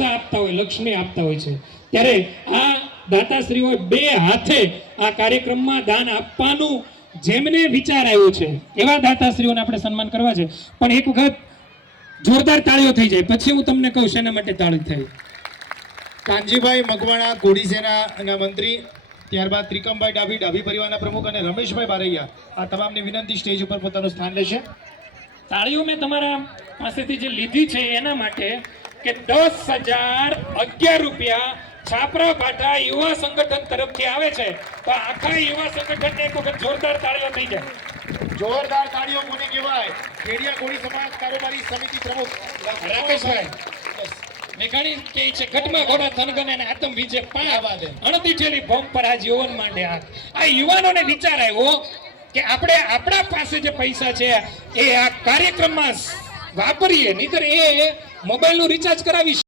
પૈસા આપતા હોય, લક્ષ્મી આપતા હોય છે, ત્યારે આ દાતાશ્રીઓ બે હાથે આ કાર્યક્રમમાં દાન આપવાનું જેમને વિચાર આવ્યો છે એવા દાતાશ્રીઓને આપણે સન્માન કરવા છે. પણ એક વખત જોરદાર તાળીઓ થઈ જાય પછી હું તમને કહું શેના માટે તાળી થઈ. કાનજીભાઈ મકવાણા કોડી સેનાના મંત્રી, ત્યારબાદ ત્રિકમભાઈ ડાભી ડાભી પરિવારના પ્રમુખ અને રમેશભાઈ બારૈયા આ તમામની વિનંતી સ્ટેજ ઉપર પોતાનું સ્થાન લેશે. તાળીઓ મેં તમારા પાસેથી જે લીધી છે એના માટે કે 10,011 રૂપિયા છાપરા ભાટા યુવા સંગઠન તરફથી આવે છે. તો આખા યુવા સંગઠનને એક વખત જોરદાર તાળીઓ થઈ જાય. જોરદાર તાળીઓ કોને કહેવાય? કેડિયા કોળી સમાજ કારોબારી સમિતિ પ્રમુખ રાકેશભાઈ મેઘાણી કે છે ઘટમાં ઘોડા થનગને અને આતમ વિજે પાવા અણદીઠેલી બોમ્બ પર આજ યુવાન માંડે આ યુવાનોને વિચાર આવ્યો કે આપણે આપણા પાસે જે પૈસા છે એ આ કાર્યક્રમમાં વાપરીએ, નહીતર એ મોબાઈલનું રિચાર્જ કરાવી